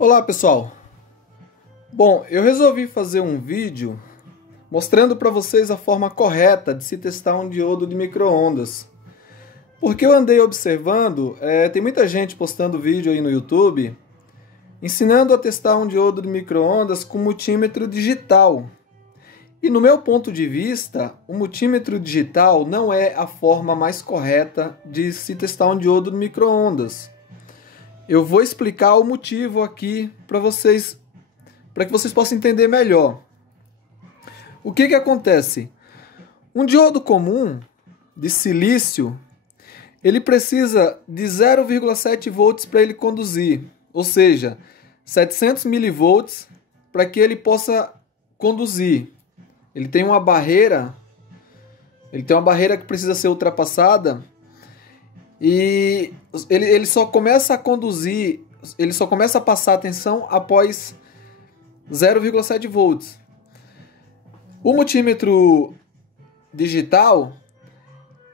Olá pessoal, bom, eu resolvi fazer um vídeo mostrando para vocês a forma correta de se testar um diodo de micro-ondas. Porque eu andei observando, tem muita gente postando vídeo aí no YouTube ensinando a testar um diodo de micro-ondas com multímetro digital. E no meu ponto de vista, o multímetro digital não é a forma mais correta de se testar um diodo de micro-ondas. Eu vou explicar o motivo aqui para que vocês possam entender melhor. O que acontece? Um diodo comum de silício, ele precisa de 0,7 volts para ele conduzir, ou seja, 700 milivolts para que ele possa conduzir. Ele tem uma barreira que precisa ser ultrapassada. E ele só começa a conduzir, ele só começa a passar a tensão após 0,7 volts. O multímetro digital,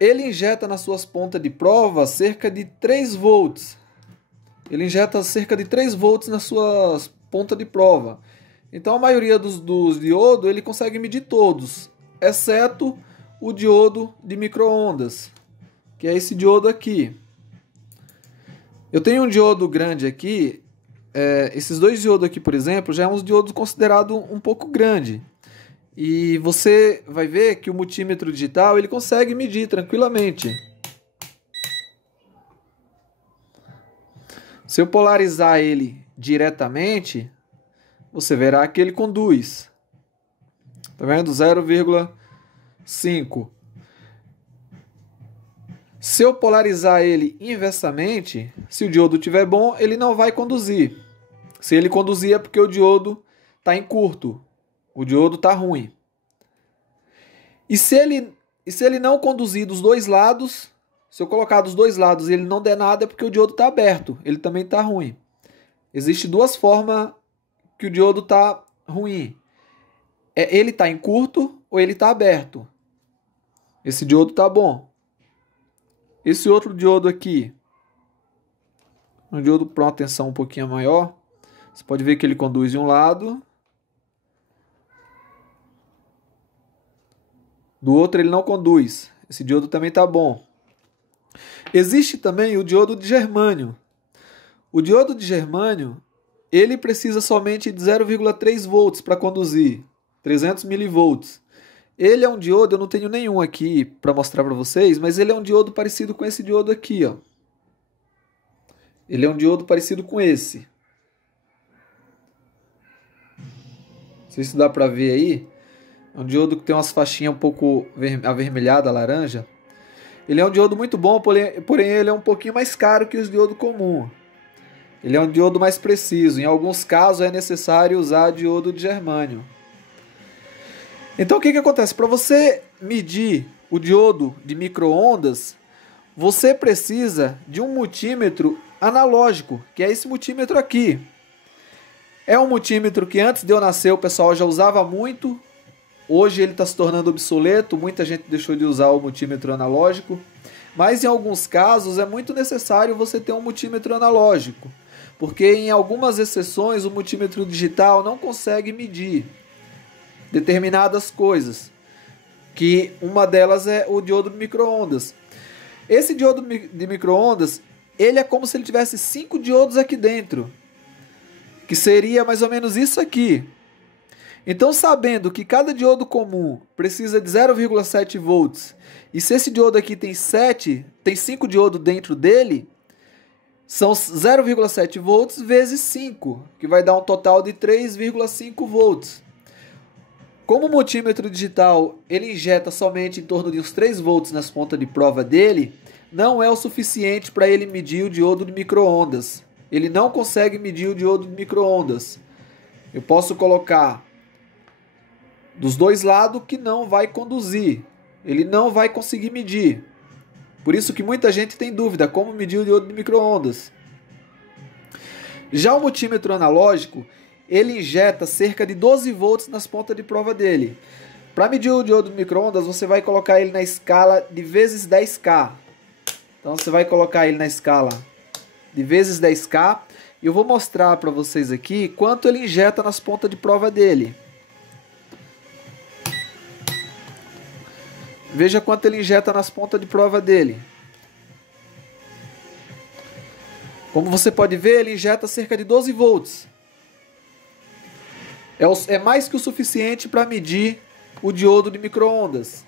ele injeta nas suas pontas de prova cerca de 3 volts. Ele injeta cerca de 3 volts nas suas pontas de prova. Então a maioria dos diodos ele consegue medir todos, exceto o diodo de micro-ondas, que é esse diodo aqui. Eu tenho um diodo grande aqui. Esses dois diodos aqui, por exemplo, já é um diodo considerado um pouco grande. E você vai ver que o multímetro digital ele consegue medir tranquilamente. Se eu polarizar ele diretamente, você verá que ele conduz. Tá vendo? 0,5. Se eu polarizar ele inversamente, se o diodo estiver bom, ele não vai conduzir. Se ele conduzir é porque o diodo está em curto, o diodo está ruim. E se ele não conduzir dos dois lados, se eu colocar dos dois lados e ele não der nada, é porque o diodo está aberto, ele também está ruim. Existem duas formas que o diodo está ruim. Ele está em curto ou ele está aberto. Esse diodo está bom. Esse outro diodo aqui, um diodo para uma tensão um pouquinho maior, você pode ver que ele conduz de um lado, do outro ele não conduz. Esse diodo também está bom. Existe também o diodo de germânio. O diodo de germânio, ele precisa somente de 0,3 volts para conduzir, 300 milivolts. Ele é um diodo, eu não tenho nenhum aqui para mostrar para vocês, mas ele é um diodo parecido com esse diodo aqui, ó. Ele é um diodo parecido com esse. Não sei se dá para ver aí. É um diodo que tem umas faixinhas um pouco avermelhada, laranja. Ele é um diodo muito bom, porém ele é um pouquinho mais caro que os diodos comuns. Ele é um diodo mais preciso. Em alguns casos é necessário usar diodo de germânio. Então o que acontece? Para você medir o diodo de micro-ondas, você precisa de um multímetro analógico, que é esse multímetro aqui. É um multímetro que antes de eu nascer o pessoal já usava muito. Hoje ele está se tornando obsoleto, muita gente deixou de usar o multímetro analógico. Mas em alguns casos é muito necessário você ter um multímetro analógico, porque em algumas exceções o multímetro digital não consegue medir determinadas coisas, que uma delas é o diodo de micro-ondas. Esse diodo de micro-ondas, ele é como se ele tivesse 5 diodos aqui dentro, que seria mais ou menos isso aqui. Então, sabendo que cada diodo comum precisa de 0,7 volts, e se esse diodo aqui tem 5 diodos dentro dele, são 0,7 volts vezes 5, que vai dar um total de 3,5 volts. Como o multímetro digital ele injeta somente em torno de uns 3 volts nas pontas de prova dele, não é o suficiente para ele medir o diodo de micro-ondas. Ele não consegue medir o diodo de micro-ondas. Eu posso colocar dos dois lados que não vai conduzir. Ele não vai conseguir medir. Por isso que muita gente tem dúvida como medir o diodo de micro-ondas. Já o multímetro analógico, ele injeta cerca de 12 volts nas pontas de prova dele. Para medir o diodo de micro-ondas, você vai colocar ele na escala de vezes 10K. Então você vai colocar ele na escala de vezes 10K E eu vou mostrar para vocês aqui quanto ele injeta nas pontas de prova dele. Veja quanto ele injeta nas pontas de prova dele. Como você pode ver, ele injeta cerca de 12 volts. É mais que o suficiente para medir o diodo de micro-ondas.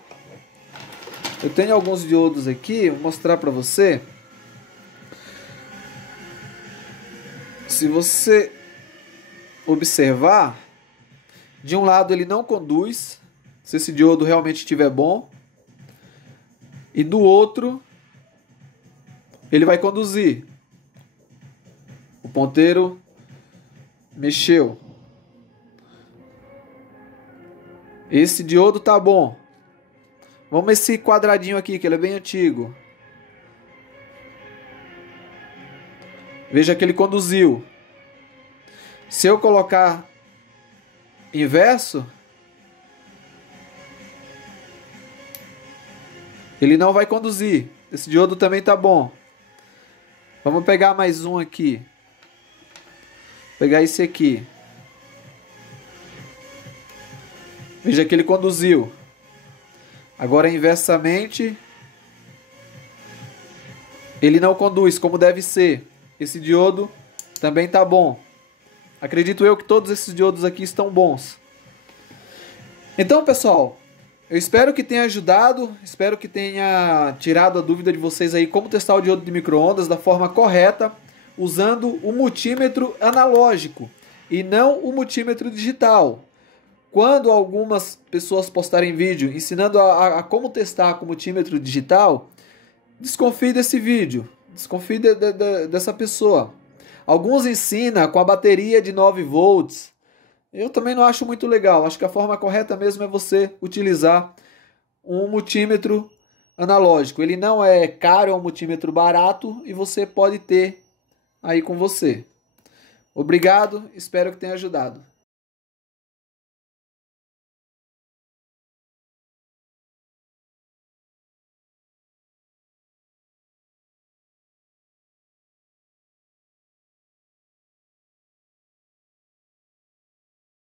Eu tenho alguns diodos aqui, vou mostrar para você. Se você observar, de um lado ele não conduz, se esse diodo realmente estiver bom, e do outro ele vai conduzir. O ponteiro mexeu. Esse diodo tá bom. Vamos esse quadradinho aqui, que ele é bem antigo. Veja que ele conduziu. Se eu colocar inverso, ele não vai conduzir. Esse diodo também tá bom. Vamos pegar mais um aqui. Vou pegar esse aqui. Veja que ele conduziu. Agora inversamente, ele não conduz como deve ser. Esse diodo também está bom. Acredito eu que todos esses diodos aqui estão bons. Então, pessoal, eu espero que tenha ajudado, espero que tenha tirado a dúvida de vocês aí como testar o diodo de micro-ondas da forma correta, usando o multímetro analógico e não o multímetro digital. Quando algumas pessoas postarem vídeo ensinando a como testar com multímetro digital, desconfie desse vídeo, desconfie dessa pessoa. Alguns ensinam com a bateria de 9 volts. Eu também não acho muito legal. Acho que a forma correta mesmo é você utilizar um multímetro analógico. Ele não é caro, é um multímetro barato e você pode ter aí com você. Obrigado, espero que tenha ajudado.